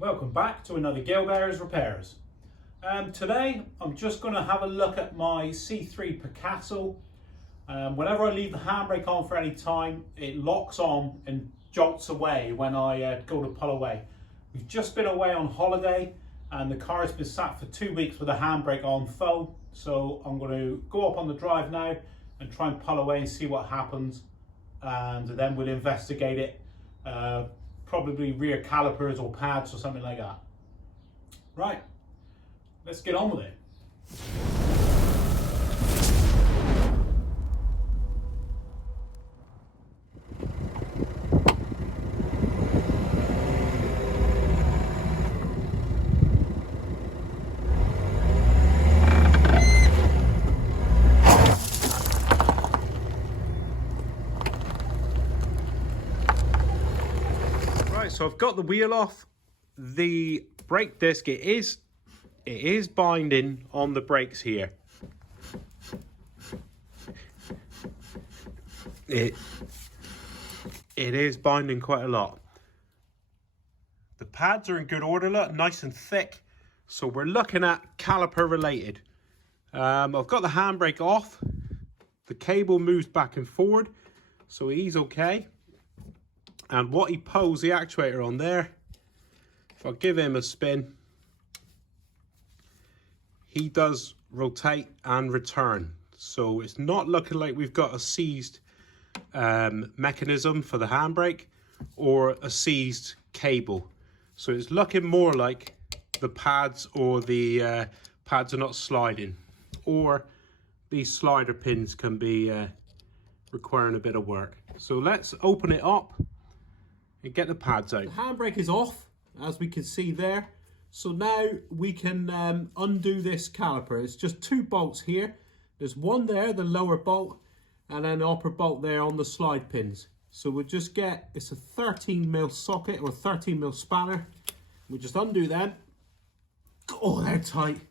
Welcome back to another Gilbert's Repairs. Today I'm just going to have a look at my C3 Picasso. Whenever I leave the handbrake on for any time, it locks on and jolts away when I go to pull away. We've just been away on holiday and the car's been sat for 2 weeks with the handbrake on full. So I'm going to go up on the drive now and try and pull away and see what happens, and then we'll investigate it. Probably rear calipers or pads or something like that. Right, let's get on with it. So I've got the wheel off. The brake disc, it is binding on the brakes here. It is binding quite a lot. The pads are in good order, look, nice and thick. So we're looking at caliper related. I've got the handbrake off. The cable moves back and forward, so he's okay. And what he pulls the actuator on there, if I give him a spin, he does rotate and return. So it's not looking like we've got a seized mechanism for the handbrake or a seized cable. So it's looking more like the pads or the pads are not sliding, or these slider pins can be requiring a bit of work. So let's open it up and get the pads out. The handbrake is off, as we can see there. So now we can undo this caliper. It's just 2 bolts here. There's one there, the lower bolt, and then the upper bolt there on the slide pins. So we'll just get, it's a 13mm socket or 13mm spanner. We just undo them. Oh, they're tight.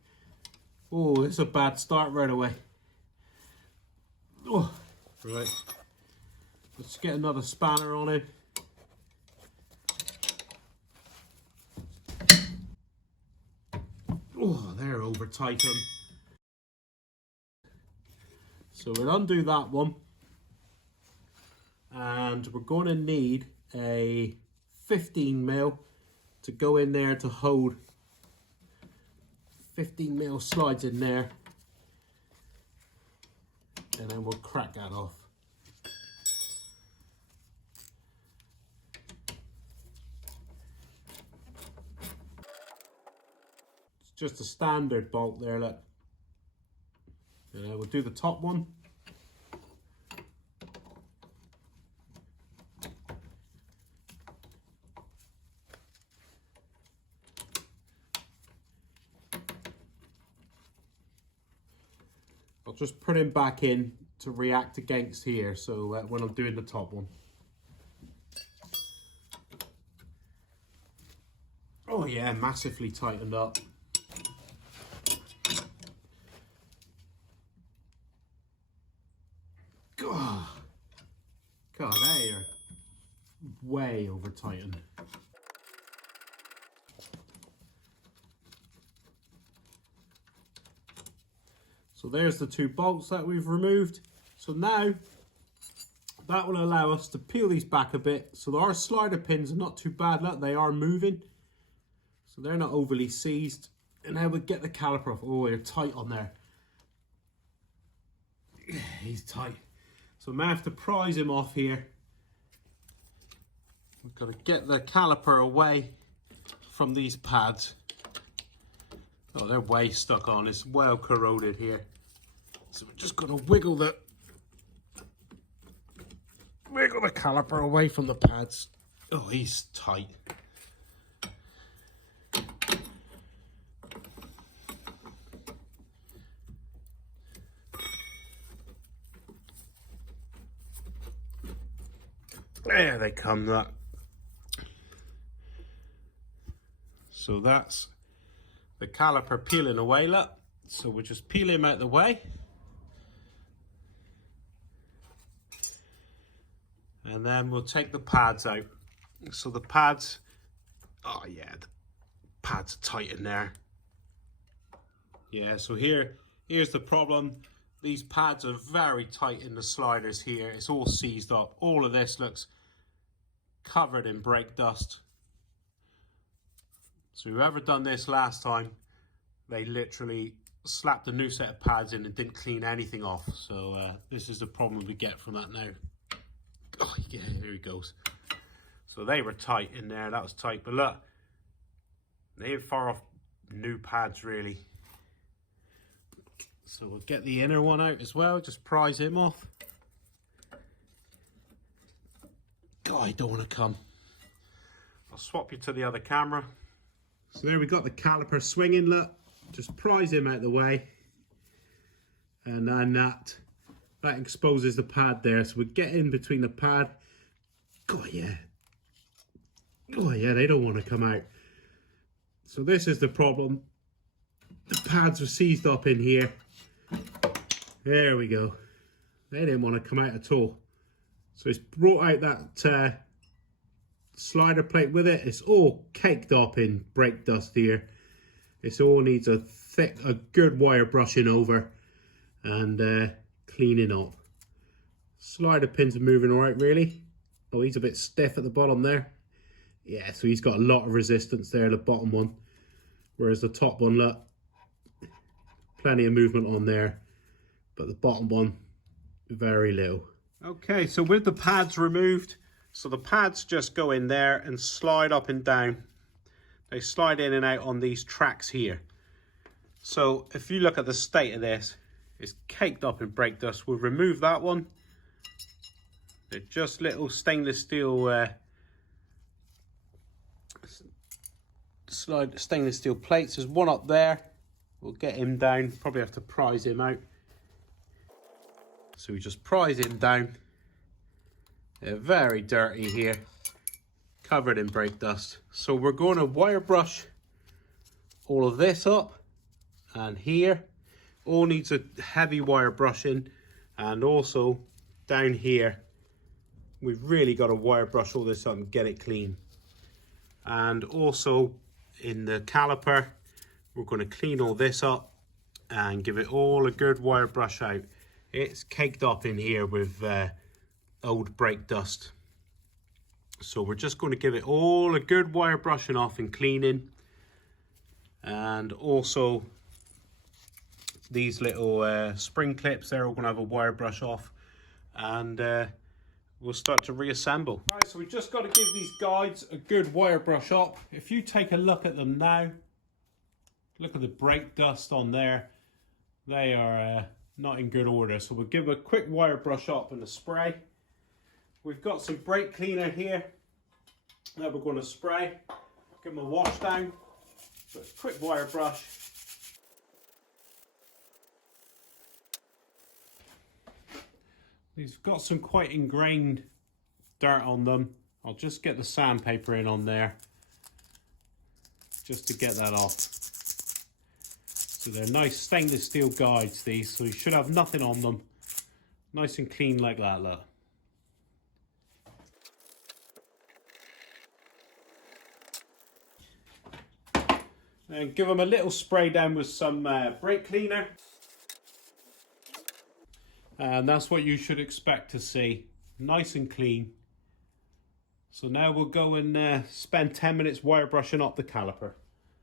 Oh, it's a bad start right away. Oh, right. Let's get another spanner on it. Oh, they're over tight. So we'll undo that one. And we're going to need a 15mm to go in there to hold. 15mm slides in there. And then we'll crack that off. Just a standard bolt there, look. We'll do the top one. I'll just put him back in to react against here, so when I'm doing the top one. Oh yeah, massively tightened up. God, they are way over tightened. So there's the 2 bolts that we've removed. So now that will allow us to peel these back a bit. So our slider pins are not too bad. Look, they are moving. So they're not overly seized. And now we'll get the caliper off. Oh, they're tight on there. He's tight. So I may have to prise him off here. We've got to get the caliper away from these pads. Oh, they're way stuck on. It's well corroded here. So we're just going to wiggle the caliper away from the pads. Oh, he's tight. There they come, that. So that's the caliper peeling away, look. So we'll just peel him out of the way. And then we'll take the pads out. So the pads, oh yeah, pads are tight in there. Yeah, so here's the problem. These pads are very tight in the sliders here. It's all seized up. All of this looks covered in brake dust. So whoever done this last time, they literally slapped a new set of pads in and didn't clean anything off. So this is the problem we get from that now. Oh yeah, here he goes. So they were tight in there, that was tight. But look, they ain't far off new pads really. So we'll get the inner one out as well, just prise him off. God, I don't want to come. I'll swap you to the other camera. So there we got the caliper swinging, look. Just prise him out of the way. And then that exposes the pad there. So we get in between the pad. God, yeah. Oh yeah, they don't want to come out. So this is the problem. The pads are seized up in here. There we go. They didn't want to come out at all. So it's brought out that slider plate with it. It's all caked up in brake dust here. This all needs a good wire brushing over and cleaning up. Slider pins are moving all right, really. Oh, he's a bit stiff at the bottom there. Yeah, so he's got a lot of resistance there, the bottom one. Whereas the top one, look, plenty of movement on there. But the bottom one, very little. Okay, so with the pads removed, so the pads just go in there and slide up and down. They slide in and out on these tracks here. So if you look at the state of this, it's caked up in brake dust. We'll remove that one. They're just little stainless steel stainless steel plates. There's one up there. We'll get him down. Probably have to prise him out. So we just prise him down. They're very dirty here, covered in brake dust. So we're going to wire brush all of this up, and here all needs a heavy wire brushing, and also down here we've really got to wire brush all this up and get it clean. And also in the caliper, we're going to clean all this up and give it all a good wire brush out. It's caked up in here with old brake dust. So we're just going to give it all a good wire brushing off and cleaning. And also these little spring clips, they're all going to have a wire brush off. And we'll start to reassemble. Right, so we just got to give these guides a good wire brush up. If you take a look at them now, look at the brake dust on there. They are not in good order. So we'll give a quick wire brush up and a spray. We've got some brake cleaner here that we're going to spray. Give them a wash down. So quick wire brush. These have got some quite ingrained dirt on them. I'll just get the sandpaper in on there just to get that off. So they're nice stainless steel guides, these, so you should have nothing on them. Nice and clean like that, look. And give them a little spray down with some brake cleaner. And that's what you should expect to see. Nice and clean. So now we'll go and spend 10 minutes wire brushing up the caliper.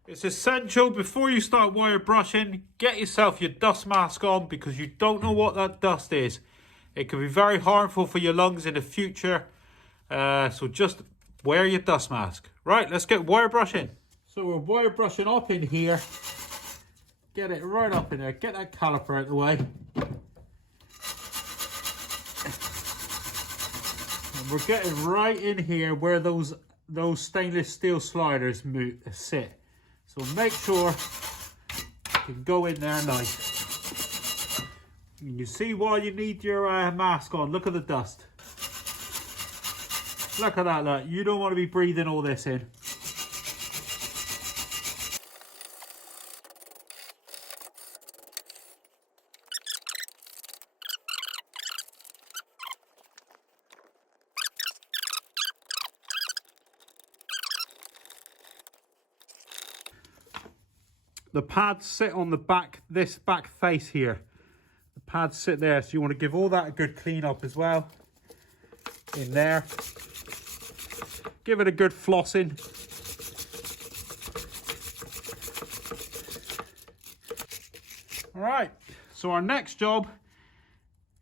It's essential before you start wire brushing, get yourself your dust mask on, because you don't know what that dust is. It can be very harmful for your lungs in the future. So just wear your dust mask. Right, let's get wire brushing. So we're wire brushing up in here. Get it right up in there. Get that caliper out of the way. And we're getting right in here where those stainless steel sliders sit. So make sure you can go in there nice. And you see why you need your mask on. Look at the dust. Look at that, look. You don't want to be breathing all this in. the pads sit on the back, this back face here. The pads sit there, so you want to give all that a good clean up as well. In there. Give it a good flossing. All right, so our next job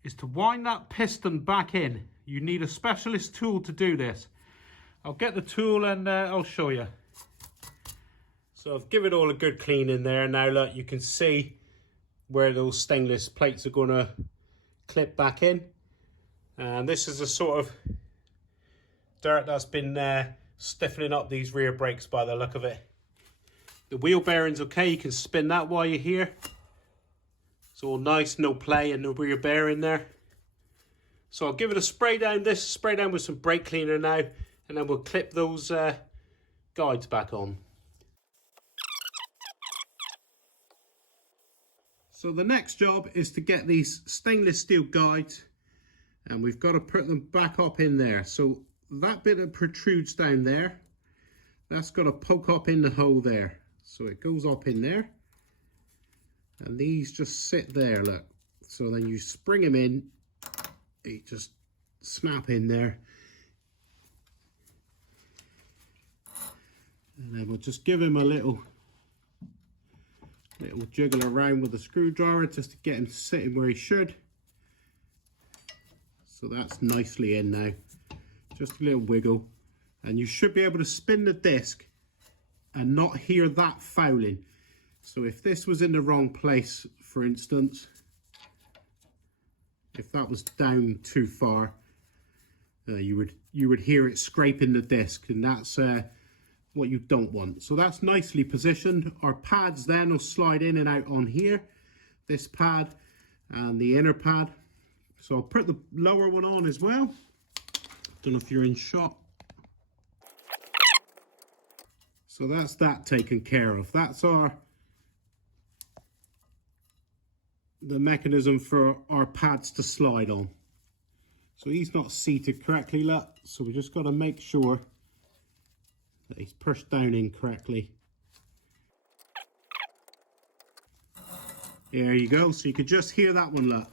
is to wind that piston back in. You need a specialist tool to do this. I'll get the tool and I'll show you. So I've given it all a good clean in there. Now look, you can see where those stainless plates are going to clip back in. And this is a sort of dirt that's been stiffening up these rear brakes by the look of it. The wheel bearing's okay, you can spin that while you're here. It's all nice, no play and no rear bearing there. So I'll give it a spray down, with some brake cleaner now, and then we'll clip those guides back on. So the next job is to get these stainless steel guides, and we've got to put them back up in there. So that bit that protrudes down there, that's got to poke up in the hole there. So it goes up in there, and these just sit there, look. So then you spring them in, they just snap in there. And then we'll just give him a little jiggle around with the screwdriver just to get him sitting where he should. So that's nicely in now. Just a little wiggle. And you should be able to spin the disc and not hear that fouling. So if this was in the wrong place, for instance, if that was down too far, you would hear it scraping the disc, and that's what you don't want. So that's nicely positioned. Our pads then will slide in and out on here, this pad and the inner pad. So I'll put the lower one on as well. Don't know if you're in shot. So that's that taken care of. That's the mechanism for our pads to slide on. So he's not seated correctly, look. So we just got to make sure that he's pushed down in correctly. There you go. So you could just hear that one, look.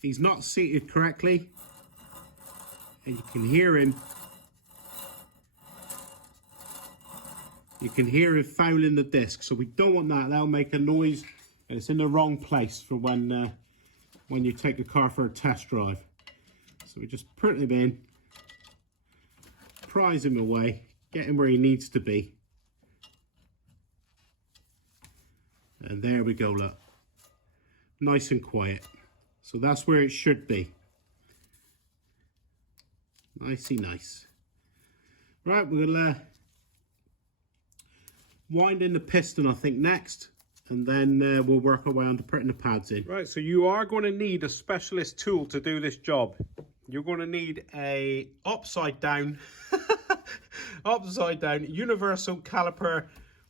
He's not seated correctly, and you can hear him. You can hear him fouling the disc. So we don't want that. That'll make a noise, and it's in the wrong place for when you take the car for a test drive. So we just put him in, prise him away, get him where he needs to be. And there we go, look. Nice and quiet. So that's where it should be. Nicey nice. Right, we'll wind in the piston, I think, next. And then we'll work our way on to putting the pads in. Right, so you are going to need a specialist tool to do this job. You're going to need a upside down universal caliper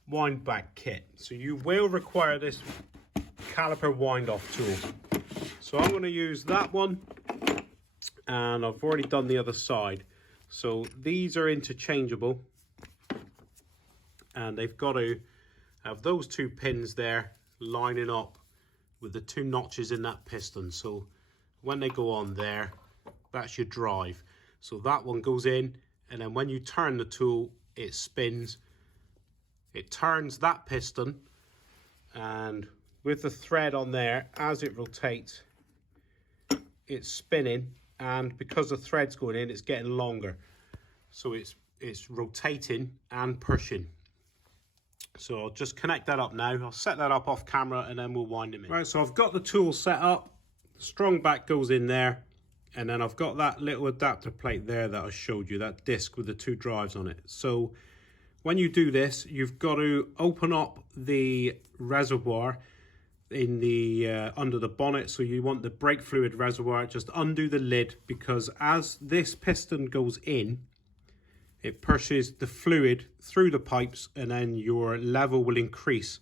wind back kit. So you will require this caliper wind off tool. So I'm going to use that one, and I've already done the other side. So these are interchangeable, and they've got to have those two pins there lining up with the two notches in that piston. So when they go on there, that's your drive. So that one goes in, and then when you turn the tool, it spins. It turns that piston, and with the thread on there, as it rotates, it's spinning, and because the thread's going in, it's getting longer. So it's rotating and pushing. So I'll just connect that up now. I'll set that up off camera, and then we'll wind them in. Right, so I've got the tool set up. The strong back goes in there. And then I've got that little adapter plate there that I showed you, that disc with the two drives on it. So when you do this, you've got to open up the reservoir in the under the bonnet. So you want the brake fluid reservoir. Just undo the lid, because as this piston goes in, it pushes the fluid through the pipes, and then your level will increase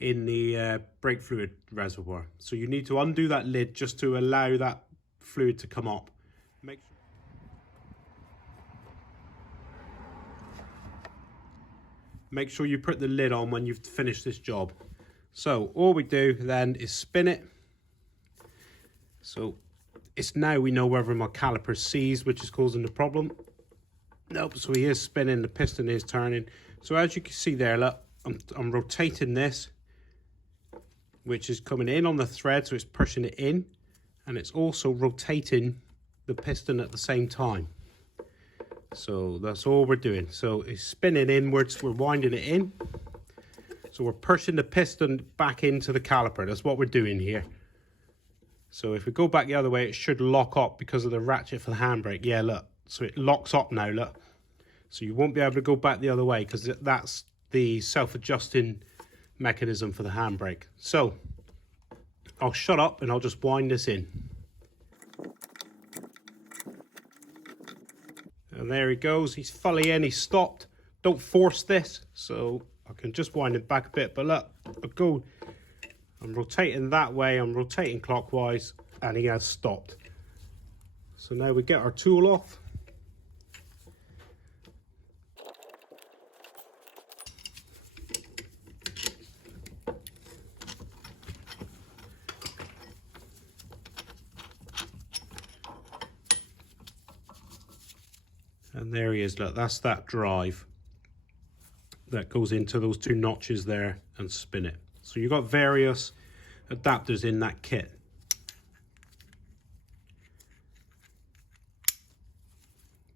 in the brake fluid reservoir. So you need to undo that lid just to allow that fluid to come up. Make sure you put the lid on when you've finished this job. So all we do then is spin it. So it's now we know whether my caliper seized, which is causing the problem. Nope, so he is spinning, the piston is turning. So as you can see there, look, I'm rotating this, which is coming in on the thread, so it's pushing it in, and it's also rotating the piston at the same time. So that's all we're doing. So it's spinning inwards, we're winding it in. So we're pushing the piston back into the caliper. That's what we're doing here. So if we go back the other way, it should lock up because of the ratchet for the handbrake. Yeah, look. So it locks up now, look. So you won't be able to go back the other way because that's the self-adjusting mechanism for the handbrake. So I'll shut up and I'll just wind this in. And there he goes. He's fully in. He's stopped. Don't force this. So I can just wind it back a bit. But look, I'm rotating that way. I'm rotating clockwise. And he has stopped. So now we get our tool off. And there he is, look, that's that drive that goes into those two notches there and spin it. So you've got various adapters in that kit.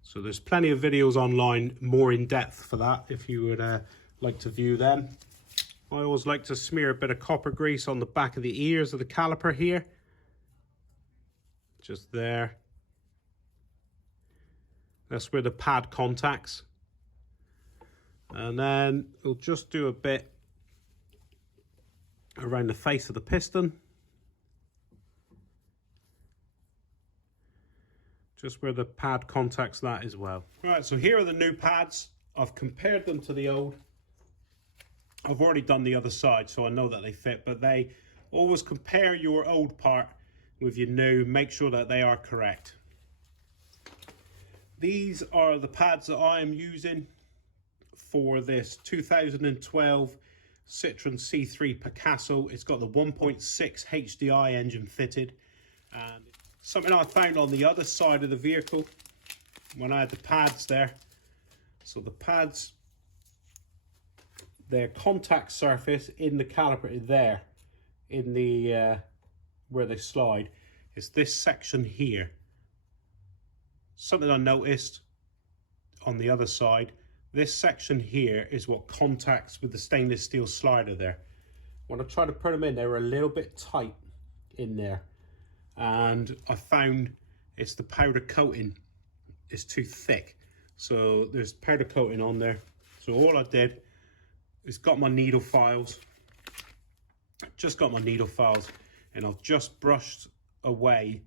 So there's plenty of videos online more in depth for that if you would like to view them. I always like to smear a bit of copper grease on the back of the ears of the caliper here. Just there. That's where the pad contacts. And then we'll just do a bit around the face of the piston. Just where the pad contacts that as well. Right, so here are the new pads. I've compared them to the old. I've already done the other side, so I know that they fit, but they always compare your old part with your new, make sure that they are correct. These are the pads that I am using for this 2012 Citroen C3 Picasso. It's got the 1.6 HDI engine fitted, and something I found on the other side of the vehicle when I had the pads there. So the pads, their contact surface in the caliper there, in the where they slide, is this section here. Something I noticed on the other side, this section here is what contacts with the stainless steel slider there. When I tried to put them in, they were a little bit tight in there. And I found it's the powder coating is too thick. So there's powder coating on there. So all I did is got my needle files. Just got my needle files and I've just brushed away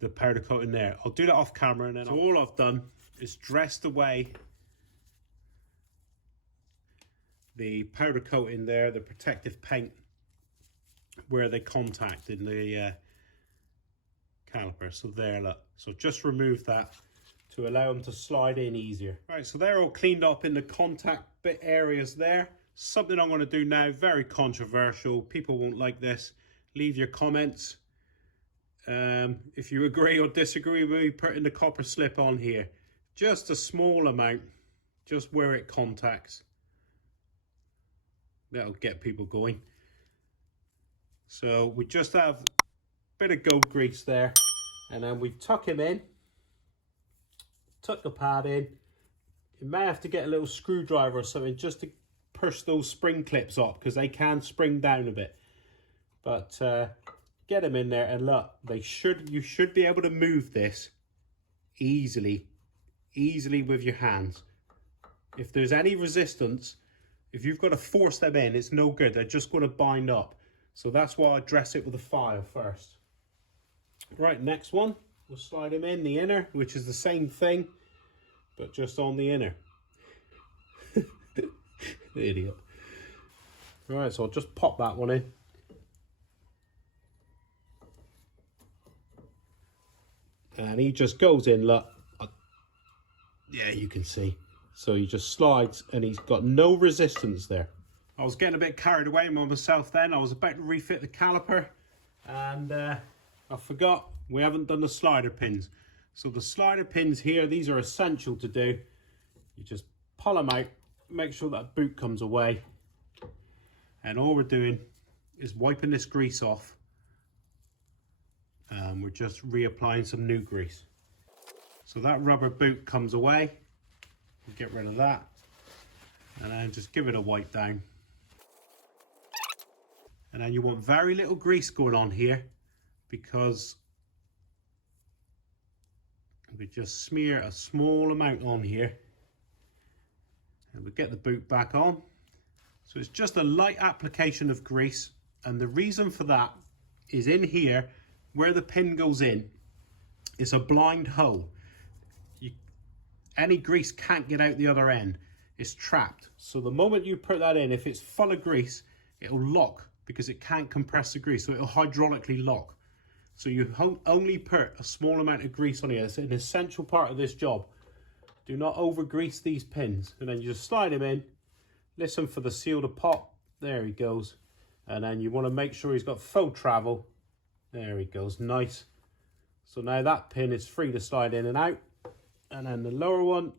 the powder coating there. I'll do that off camera, and then so all I've done is dressed away the powder coating there, the protective paint where they contact in the caliper. So there, look. So just remove that to allow them to slide in easier. Right, so they're all cleaned up in the contact bit areas there. Something I'm going to do now, very controversial. People won't like this. Leave your comments. If you agree or disagree with me putting the copper slip on here. Just a small amount, just where it contacts. That'll get people going. So we just have a bit of gold grease there, and then we tuck him in, tuck the pad in. You may have to get a little screwdriver or something just to push those spring clips up, because they can spring down a bit. But get them in there, and look, you should be able to move this easily with your hands. If there's any resistance, if you've got to force them in, it's no good. They're just going to bind up. So that's why I dress it with a file first. Right, next one, we'll slide him in the inner, which is the same thing, but just on the inner. Idiot. Right, so I'll just pop that one in. And he just goes in, look. Yeah, you can see. So he just slides and he's got no resistance there. I was getting a bit carried away with myself then. I was about to refit the caliper and I forgot we haven't done the slider pins. So the slider pins here, these are essential to do. You just pull them out, make sure that boot comes away, and all we're doing is wiping this grease off. We're just reapplying some new grease. So that rubber boot comes away. Get rid of that, and then just give it a wipe down. And then you want very little grease going on here, because we just smear a small amount on here, and we get the boot back on. So it's just a light application of grease, and the reason for that is in here where the pin goes in, it's a blind hole. Any grease can't get out the other end. It's trapped. So the moment you put that in, if it's full of grease, it'll lock because it can't compress the grease, so it'll hydraulically lock. So you only put a small amount of grease on here. It's an essential part of this job. Do not over grease these pins. And then you just slide them in, listen for the seal to pop. There he goes. And then you want to make sure he's got full travel. There he goes, nice. So now that pin is free to slide in and out. And then the lower one,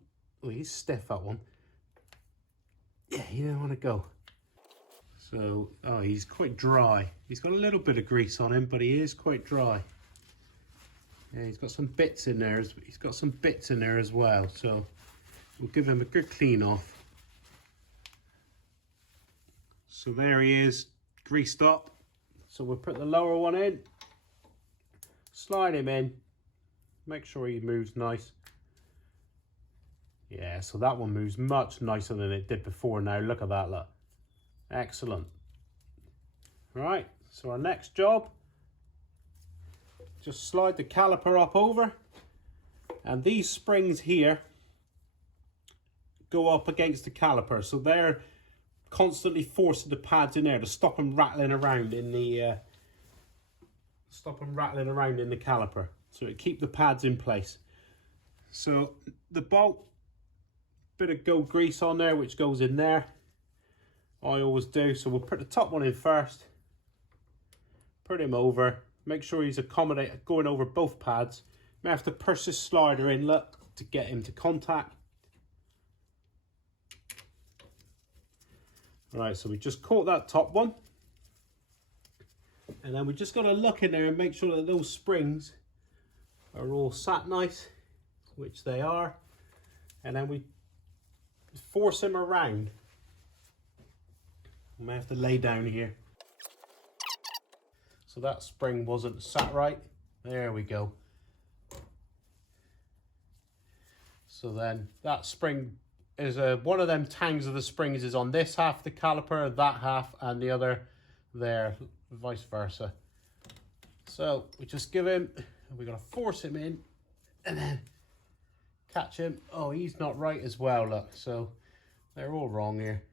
oh, he's stiff, that one. Yeah, you don't want to go. So, oh, he's quite dry. He's got a little bit of grease on him, but he is quite dry. Yeah, he's got some bits in there. He's got some bits in there as well. So we'll give him a good clean off. So there he is, greased up. So we'll put the lower one in, slide him in, make sure he moves nice. Yeah, so that one moves much nicer than it did before now. Look at that, look. Excellent. Right, so our next job, just slide the caliper up over, and these springs here go up against the caliper, so they're constantly forcing the pads in there to stop them rattling around in the caliper, so it keep the pads in place. So the bolt, bit of gold grease on there which goes in there. I always do. So we'll put the top one in first, put him over, make sure he's accommodated going over both pads. May have to push this slider in, look, to get him to contact. Right, so we just caught that top one, and then we just got to look in there and make sure that those springs are all sat nice, which they are, and then we force him around. I may have to lay down here. So that spring wasn't sat right. There we go. So then that spring is one of them tangs of the springs is on this half of the caliper, that half, and the other there, vice versa. So we just give him, we're going to force him in and then catch him. Oh, he's not right as well, look. So they're all wrong here.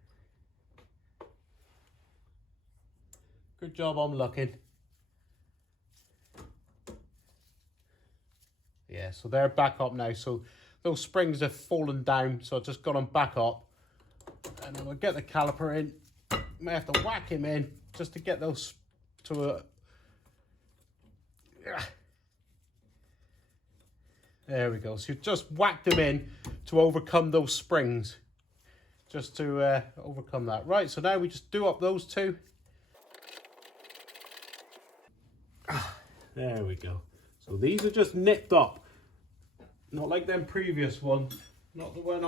Good job on looking. Yeah, so they're back up now. So those springs have fallen down, so I just got them back up. And then we'll get the caliper in. May have to whack him in just to get those to a... There we go. So you just whacked them in to overcome those springs. Just to overcome that. Right, so now we just do up those two. There we go. So these are just nipped up. Not like them previous ones. Not like when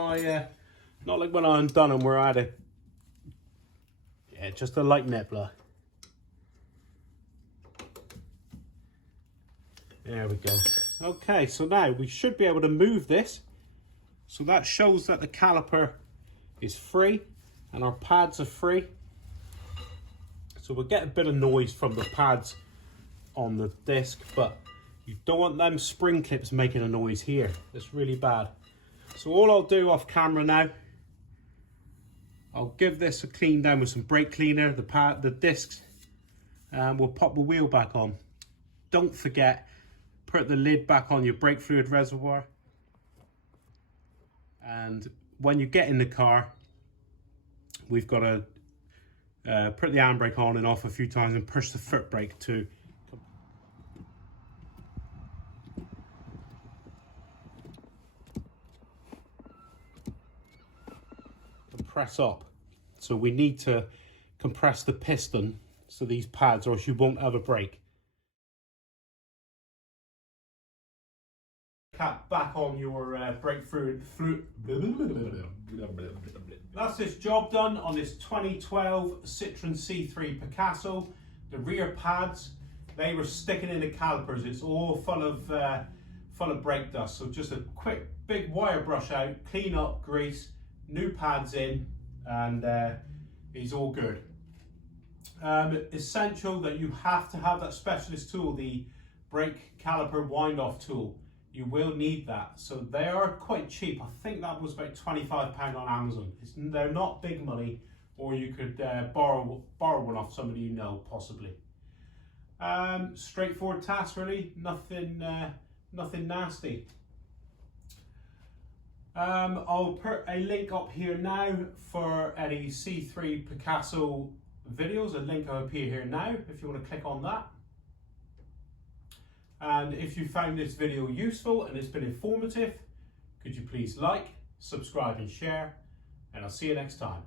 I undone them where I had a... Yeah, just a light nippler. There we go. Okay, so now we should be able to move this. So that shows that the caliper is free and our pads are free. So we'll get a bit of noise from the pads on the disc, but you don't want them spring clips making a noise here. It's really bad. So all I'll do off camera now, I'll give this a clean down with some brake cleaner, the discs, and we'll pop the wheel back on. Don't forget, put the lid back on your brake fluid reservoir. And when you get in the car, we've got a Put the handbrake on and off a few times and push the foot brake to compress up. So we need to compress the piston, so these pads, or else you won't have a brake. Cap back on your brake fluid. That's this job done on this 2012 Citroen C3 Picasso. The rear pads, they were sticking in the calipers. It's all full of brake dust. So just a quick big wire brush out, clean up, grease, new pads in, and it's all good. Essential that you have to have that specialist tool, the brake caliper wind off tool. You will need that. So they are quite cheap. I think that was about £25 on Amazon. They're not big money, or you could borrow one off somebody you know, possibly. Straightforward task, really. Nothing nasty. I'll put a link up here now for any C3 Picasso videos. A link will appear here now if you want to click on that. And if you found this video useful and it's been informative, could you please like, subscribe and share, and I'll see you next time.